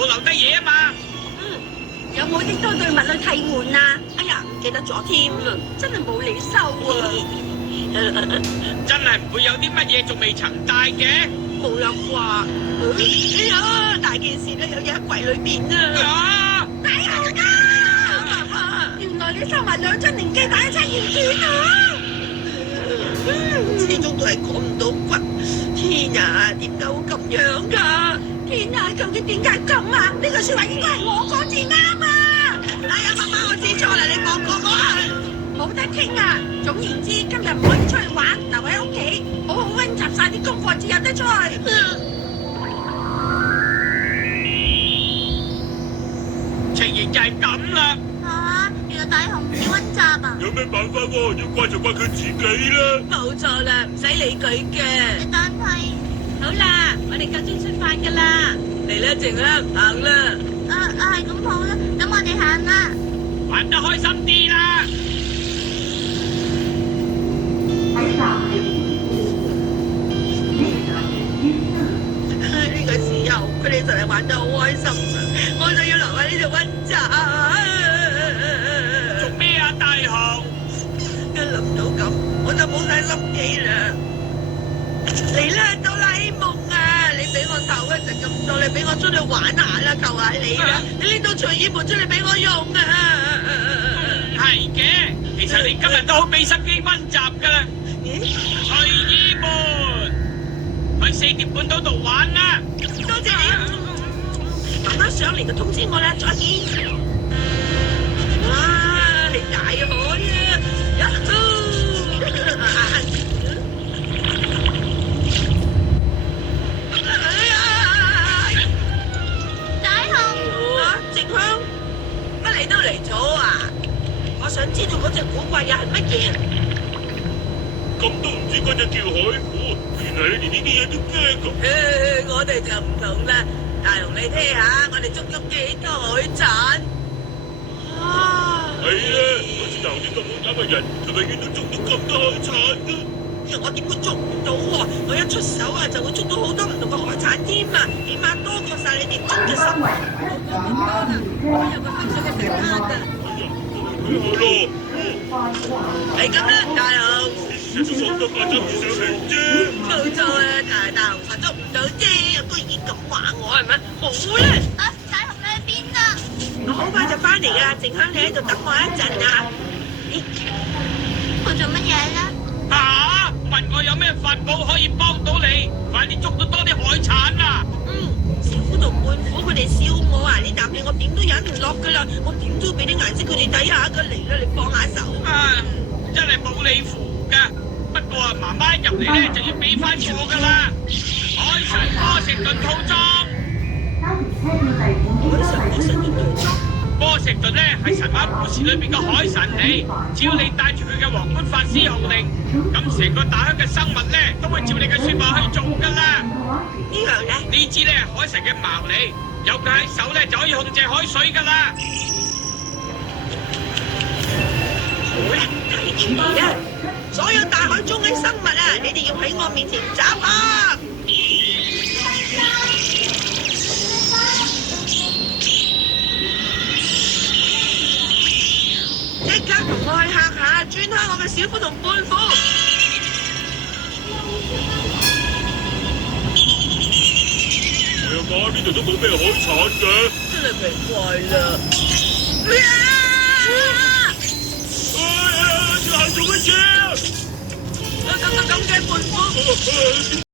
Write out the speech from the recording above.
冇留低嘢啊嘛。有冇拎多對襪去替換啊？哎呀，唔記得咗添啦，真係冇你收啊！真係唔會有啲乜嘢仲未曾帶嘅。冇啦啩？哎呀，大件事咧，有嘢喺櫃裏邊啊！大雄啊！原來你收埋2張靈機大一齊驗卷啊！始終都係講唔到骨。天啊，點解會咁樣噶？天啊，究竟點解咁啊？呢句說話應該係我講至啱啊！哎呀，媽媽，我知錯啦，你放過我啊！冇得傾啊！總言之，今日唔可以出去玩，留喺屋企，好好溫習晒啲功課至有得出去。情形就係咁啦。原來大雄唔要溫習啊！有咩辦法喎？要怪就怪佢自己啦。冇錯啦，唔使理佢嘅。但係，好啦，我哋夠鐘出發噶啦，嚟啦，靜啦，行啦。係咁好啦，咁我哋行啦。玩得開心啲啦。呢個時候，佢哋就係玩得好開心啊！我就要留喺呢度溫習。做咩啊，大雄？一諗到咁，我就冇晒心機啦。嚟啦，哆啦 A 夢啊！你俾我唞一陣咁多，你俾我出去玩下啦，求下你啦！你拎到隨意門出嚟俾我用啊！係嘅，其實你今日都好俾心機溫習噶啦。隨意門，去4點半嗰度玩啦。多謝你，媽媽上嚟就通知我啦，再見。哇，你大海啊！呀呼！大雄，靜香，乜你都嚟咗啊？我想知道嗰隻古怪嘢係乜嘢？咁都唔知嗰隻叫海虎，原來你連呢啲嘢都驚㗎。我哋就唔同啦。大雄，你聽下，我哋捉咗幾多海產？係啊，好似頭啲咁好膽嘅人，就永遠都捉到咁多海產㗎。我點會捉唔到喎？我一出手啊，就會捉到好多唔同嘅海產添啊！起碼多過晒你哋捉嘅10倍。我有個黑色嘅石灘啊！係咁啦，大雄。只係放得快執唔上嚟啫。冇錯啊，大雄實捉唔到啫，居然咁話我係咪？好啦，大雄你喺邊啊？我好快就翻嚟噶啦，靜香你喺度等我一陣啊！佢做乜嘢咧？問我有咩法寶可以幫到你？快啲捉到多啲海產啊！小虎同胖虎佢哋笑我啊！呢啖氣我點都忍唔落噶啦，我點都要俾啲顏色佢哋睇下噶。嚟啦，你放下手。真係冇你符噶。不過啊，媽媽入嚟咧就要俾翻我噶啦。海神波食頓套裝。海神波食頓套裝。波食頓咧係神話故事裏邊嘅海神嚟，只要你帶住佢嘅皇冠法師號令，咁成個大海嘅生物咧都會照你嘅說話去做噶啦。呢樣咧？呢支咧係海神嘅矛嚟，有佢喺手咧就可以控制海水噶啦。好啦，睇住你啦！所有大海中嘅生物啊，你哋要喺我面前集合。即刻同我去嚇下，專蝦我嘅小虎同胖虎。係啊嘛，呢度都冇咩海產嘅。真係奇怪啦！你行做乜嘢啊？咁嘅胖虎。